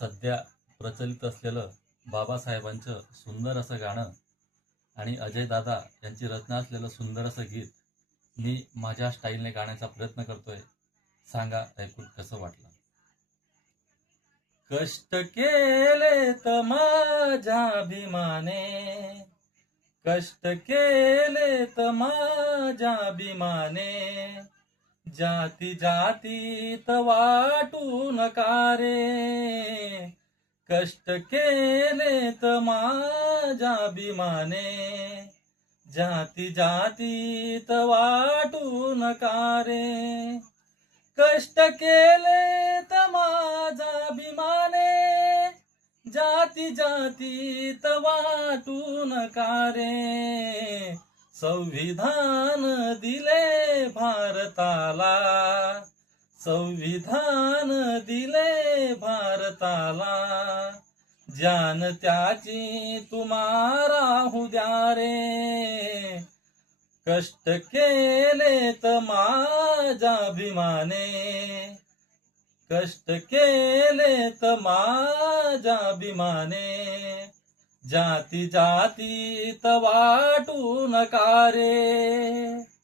सध्या प्रचलित असलेलं बाबासाहेबांचं सुंदर असं गाणं आणि अजय दादा यांची रचना असलेलं सुंदर असं गीत मी माझ्या स्टाईलने गाण्याचा प्रयत्न करतोय. सांगा ऐकून कसं वाटलं. कष्ट केले तर माझ्या अभिमाने, कष्ट केले तर माझ्या अभिमाने, जाती जातीत वाटू नका रे. कष्ट केले तर माझ्या अभिमाने, जाती जातीत वाटू नका रे. कष्ट केले तर माझा अभिमाने, जाती जातीत वाटू नका रे. संविधान दिले भारताला, संविधान दिले भारताला, जान त्याची तुम्हा राहू द्या रे. कष्ट केले तर माझ्या अभिमाने, कष्ट केले तर माझ्या अभिमाने, जाती जातीत वाटू नका रे.